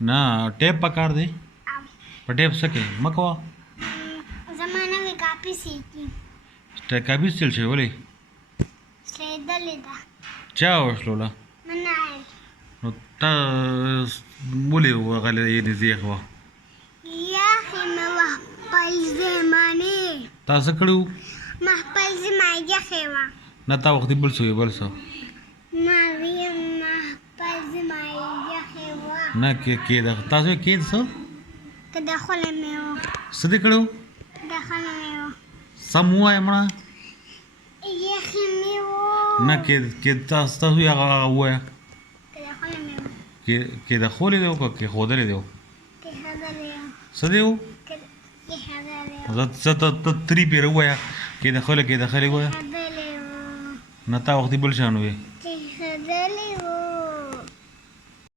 نه ټیپ پکار دی او په ټیپ څه کوي مه کوه زمانه وی کاپی سیکی کاپي سیل شوی ولې سلیدلې ده چا وشلوله منه نو تا ولې وغلی یې نږدې وه یا خې مې وه خپل زمانې تا څه کړي وو ما خپل زمانه یخې وه نه تا وختي بل څه وي بل څه ما ویم ما خپل زمانه یخې وه نه کېده تاسو یې کېد څه که د خوله مې وه څه دې کړی وو د خوله مې وه سم ووایه مړه یخې مې وه نه کېد تاسو یې هغه ووایه که د خوله مې وه کېدخولې دی وو که کېښودلی دی وو کېښودلې وه څه دی وو کېښودلې وه زه ته 3 پیره ووایه کېدخولې ووایه کېښودلې وه نه تا وختي بل شان وې